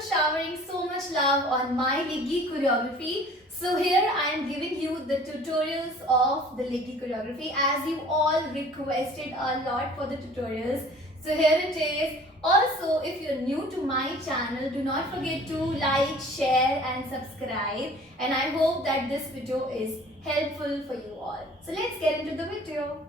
for showering so much love on my Liggi choreography. So here I am giving you the tutorials of the Liggi choreography as you all requested a lot for the tutorials. So here it is. Also, if you're new to my channel, do not forget to like, share and subscribe. And I hope that this video is helpful for you all. So let's get into the video.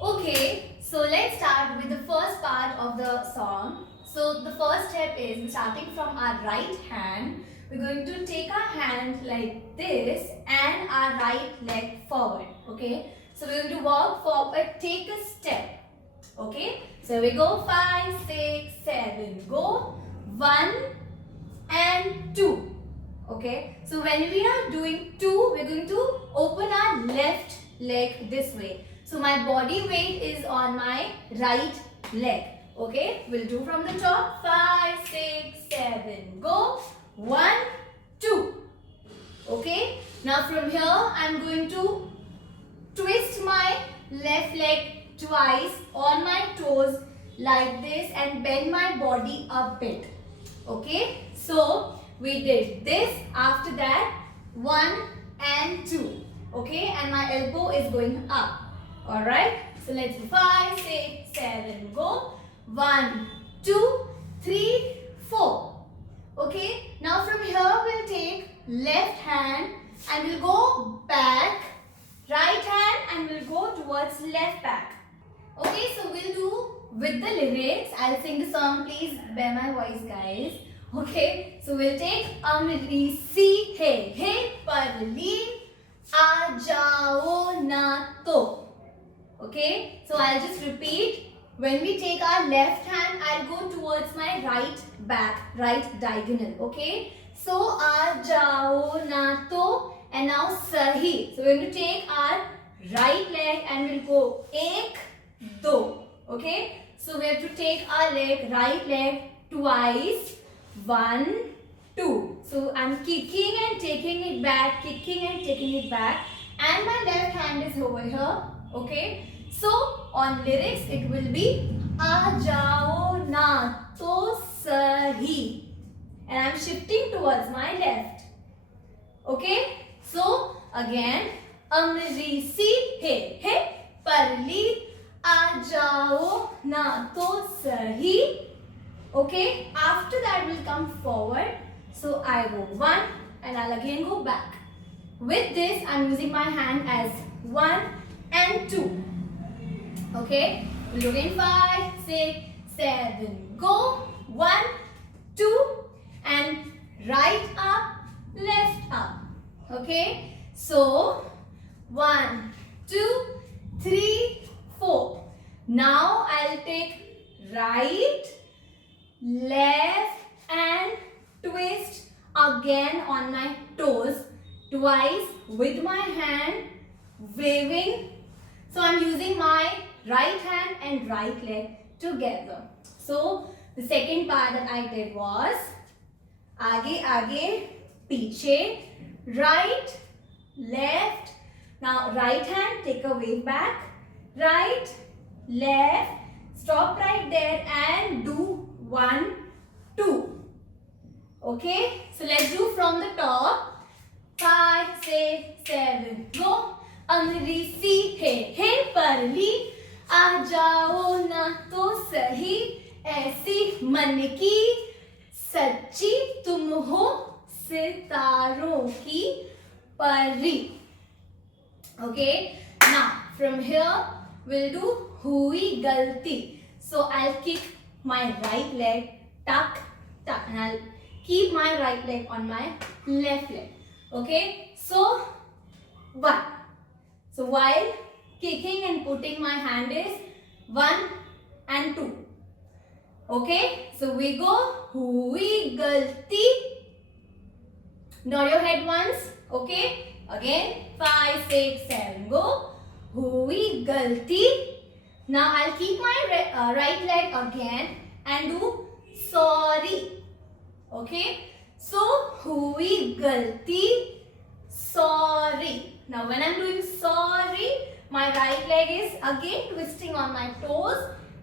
Okay, so let's start with the first part of the song. So the first step is starting from our right hand. We're going to take our hand like this and our right leg forward. Okay, so we're going to walk forward, take a step. Okay, so we go 5, 6, 7, go 1 and 2. Okay, so when we are doing 2, we're going to open our left leg this way. So my body weight is on my right leg. Okay, we'll do from the top 5, 6, 7, go 1, 2. Okay, now from here I'm going to twist my left leg twice on my toes like this and bend my body a bit. Okay, so we did this, after that 1 and 2. Okay, and my elbow is going up. Alright, so let's do 5, 6, 7, go 1, 2, 3, 4. Okay, now from here we'll take left hand and we'll go back, right hand and we'll go towards left back. Okay, so we'll do with the lyrics. I'll sing the song, please bear my voice guys. Okay, so we'll take Amri si hey hey Parleen aa jao na to. Okay, so I'll just repeat. When we take our left hand, I'll go towards my right back, right diagonal. Okay, so aa jao na to, and now sahi. So we're going to take our right leg and we'll go ek, do. Okay, so we have to take our leg, right leg twice. 1, 2. So I'm kicking and taking it back, kicking and taking it back, and my left hand is over here. Okay, so on lyrics it will be aa jao na to sahi, and I'm shifting towards my left. Okay, so again Amri si hey hey Parleen aa jao na to sahi. Okay, after that we'll come forward. So I go 1 and I'll again go back. With this I'm using my hand as 1 and 2. Okay, we'll do again 5, 6, 7, go 1, 2 and right up, left up. Okay, so 1, 2, 3, 4. Now I'll take right, left and twist again on my toes twice with my hand waving. So I'm using my right hand and right leg together. So the second part that I did was aage aage piche, right, left. Now right hand, take a wave back, right, left, stop right there and do 1, 2. Okay, so let's do from the top. 5, 6, 7, go. Amri si hey hey Parleen aa jao na to sahi, ऐसी मन की सच्ची तुम हो सितारों की परी. Okay, now from here we'll do hui galti. So I'll kick my right leg, tuck, tuck, and I'll keep my right leg on my left leg. Okay, so 1. So while kicking and putting my hand is 1 and 2. Okay, so we go hui galti. Nod your head once. Okay, again 5, 6, 7, go hui galti. Now I'll keep my right leg again and do sorry. Okay, so hui galti, sorry. Now when I'm doing sorry, my right leg is again twisting on my toes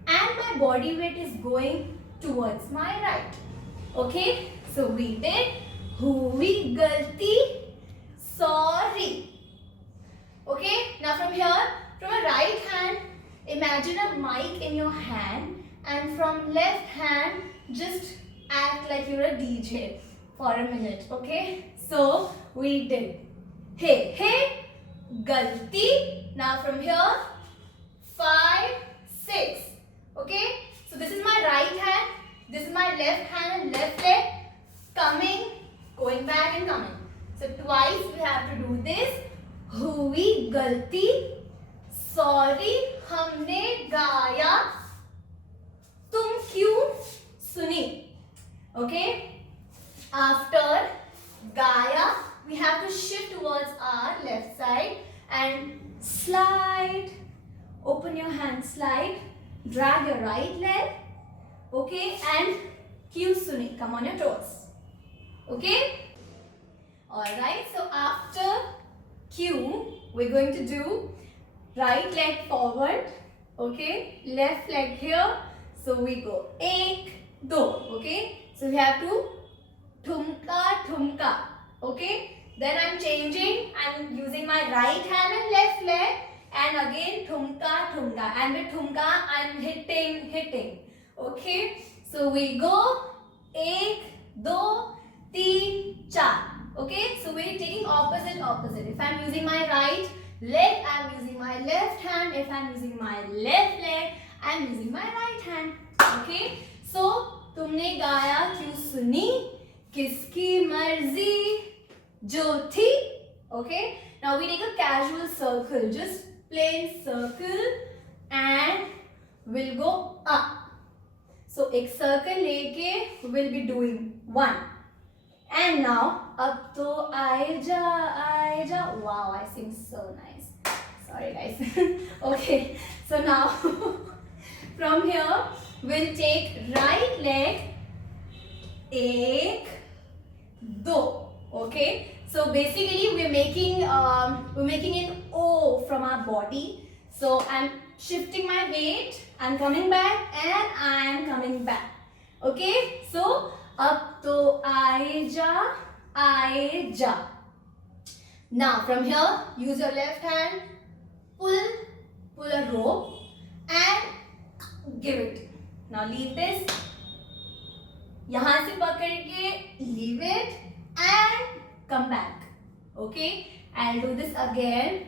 and my body weight is going towards my right. Okay, so we did हुई गलती, sorry. Okay, now from here, from a right hand, imagine a mic in your hand, and from left hand, just act like you're a DJ for a minute. Okay, so we did hey, hey, galti. Now from here, 5, 6. Okay, so this is my right hand, this is my left hand and left leg, coming, going back and coming. So twice we have to do this. हुई गलती, sorry हमने गाया, तुम क्यों सुनी. Okay, after गाया we have to shift towards our left side and slide, open your hand, slide, drag your right leg. Okay, and क्यों सुनी, come on your toes. Okay, alright, so after Q, we're going to do right leg forward, okay, left leg here, so we go ek, do, okay, so we have to thumka, thumka, okay, then I'm changing, I'm using my right hand and left leg, and again thumka, thumka, and with thumka, I'm hitting, okay, so we go ek, do, teen, char. Okay, so we're taking opposite. If I'm using my right leg, I'm using my left hand. If I'm using my left leg, I'm using my right hand. Okay, so तुमने गाया क्यों सुनी, किसकी मर्जी जो थी. Okay, now we take a casual circle, just plain circle, and we'll go up. So एक circle लेके we'll be doing 1. And now, अब तो आए जा. Wow, I sing so nice. Sorry guys. Okay, so now from here we'll take right leg, ek, do. Okay, so basically we're making an O from our body. So I'm shifting my weight. I'm coming back and I'm coming back. Okay, so अब तो आए जा. Now from here, use your left hand, pull a rope and give it. Now leave this. यहाँ से पकड़ के leave it and come back. Okay, I'll do this again.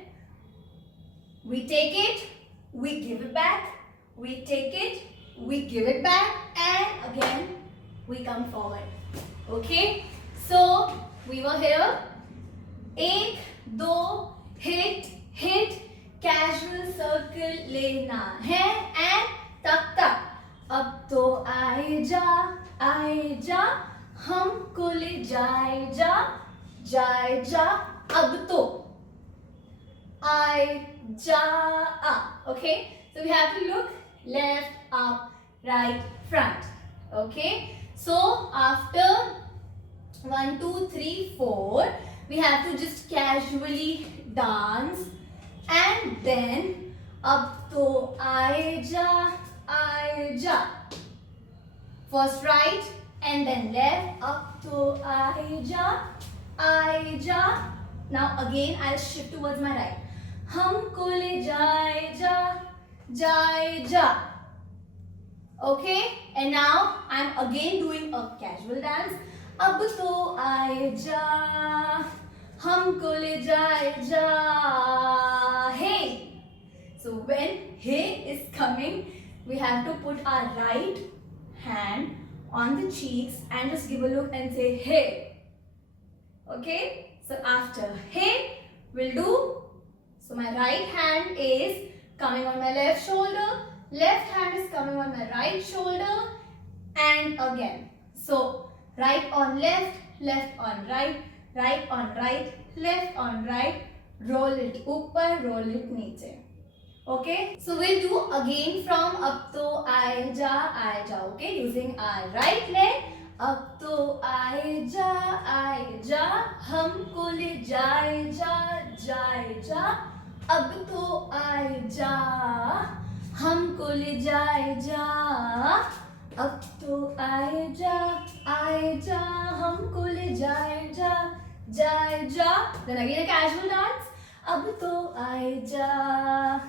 We take it, we give it back. We take it, we give it back, and again we come forward. Okay, so we were here. एक, दो, hit, casual circle लेना है, and तक. अब तो आए जा, हमको ले जाए जा, अब तो आए जा. Okay, so we have to look left, up, right, front. Okay. So after 1, 2, 3, 4, we have to just casually dance, and then अब तो आए जा. First right and then left. अब तो आए जा. Now again I'll shift towards my right. हमको ले जाए जा. Okay, and now I'm again doing a casual dance. अब तो आए जा, हमको ले जाए जा. Hey. So when hey is coming, we have to put our right hand on the cheeks and just give a look and say hey. Okay. So after hey, we'll do. So my right hand is coming on my left shoulder. Left hand is coming on my right shoulder, and again. So right on left, left on right, right on right, left on right, roll it ऊपर, roll it नीचे. Okay, so we'll do again from अब तो आए जा. Okay, using our right leg. अब तो आए जा, हमको ले जाए जा. अब तो आए जा, हमको ले जाए जा. अब तो आए जाए जा, जाए जा. Then again a casual dance. अब तो आए जा,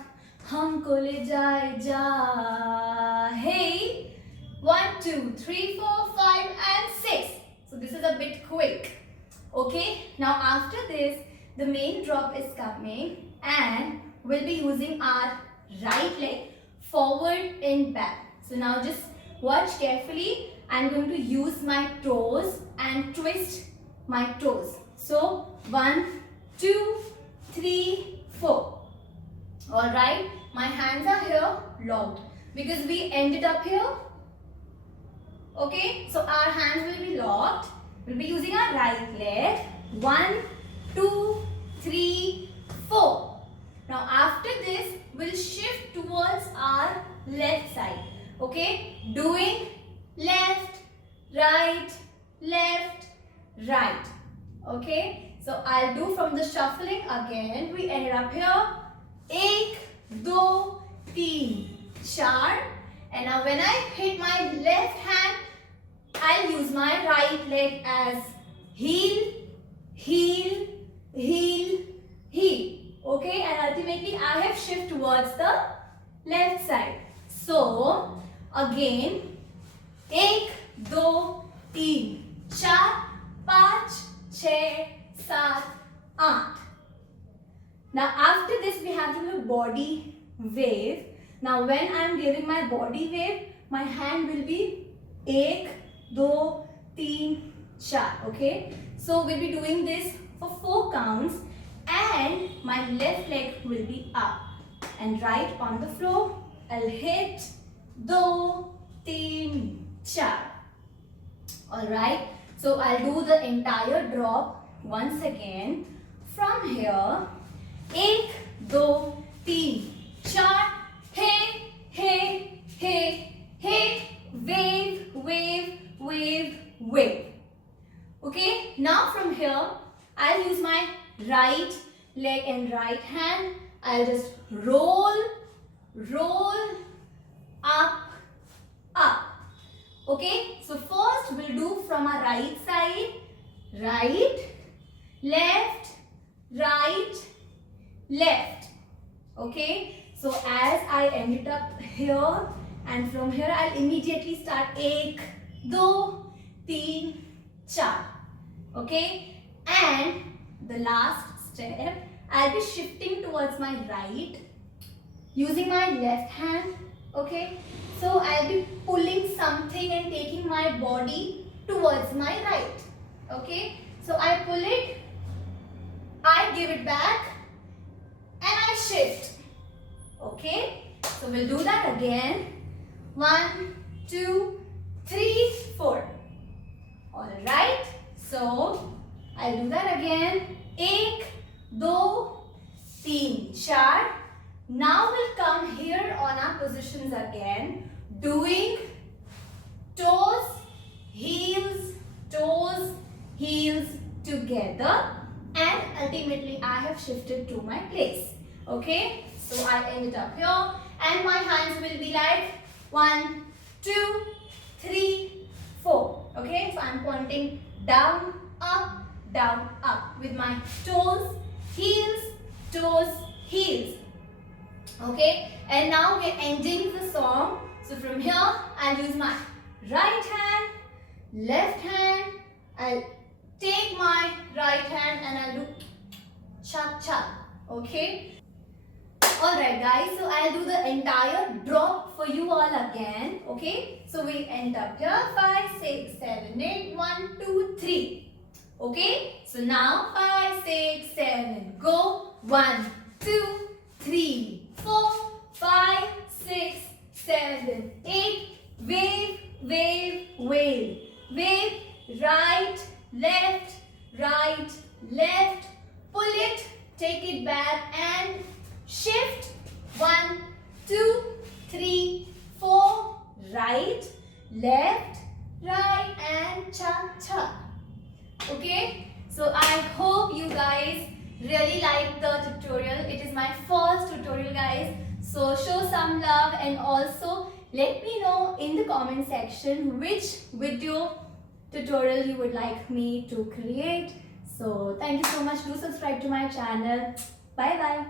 हमको ले जाए जा. Hey, 1, 2, 3, 4, 5, and 6. So this is a bit quick. Okay. Now after this, the main drop is coming, and we'll be using our right leg forward and back. So now just watch carefully. I'm going to use my toes and twist my toes. So 1, 2, 3, 4. Alright, my hands are here locked because we ended up here. Okay, so our hands will be locked. We'll be using our right leg. 1, 2, 3, 4. Now after this, we'll shift towards our left side. Okay, doing left, right, left, right. Okay, so I'll do from the shuffling again. We ended up here. 1, 2, 3, 4. And now when I hit my left hand, I'll use my right leg as heel, heel, heel, heel. Okay, and ultimately I have shift towards the left side. So again, 1, 2, 3, 4, 5, 6, 7, 8. Now after this we have to do body wave. Now when I am giving my body wave, my hand will be 1, 2, 3, 4. Okay. So we'll be doing this for 4 counts, and my left leg will be up and right on the floor. I'll hit 2, 3, 4. Alright. So I'll do the entire drop once again. From here, 1, 2, 3, 4. Hey, hey, hey, hey. Wave, wave, wave, wave. Okay. Now from here, I'll use my right leg and right hand. I'll just roll, roll, up, up. Okay. So first we'll do from our right side. Right, left, right, left. Okay. So as I ended up here, and from here I'll immediately start 1, 2, 3, 4. Okay. And the last step, I'll be shifting towards my right using my left hand. Okay. So I'll be pulling something and taking my body towards my right. Okay. So I pull it, I give it back, and I shift. Okay. So we'll do that again. 1, 2, 3, 4. Alright. So I'll do that again. 1, 2, 3, 4. Now we'll come here on our positions again, doing toes, heels together, and ultimately I have shifted to my place. Okay, so I ended up here, and my hands will be like 1, 2, 3, 4. Okay, so I'm pointing down, up with my toes, heels. Okay, and now we're ending the song. So from here, I'll use my right hand, left hand. I'll take my right hand and I'll do cha-cha. Okay. Alright guys, so I'll do the entire drop for you all again. Okay. So we end up here. 5, 6, 7, 8. 1, 2, 3. Okay. So now 5, 6, 7. Go. 1, 2, 3, 4, 5, 6, 7, 8. Wave, wave, wave. Wave. Right, left, pull it, take it back and shift. 1, 2, 3, 4, right, left, right, and cha-cha. Okay, so I hope you guys really like the tutorial. It is my first tutorial, guys. So show some love and also let me know in the comment section which video tutorial you would like me to create. So thank you so much. Do subscribe to my channel. Bye bye.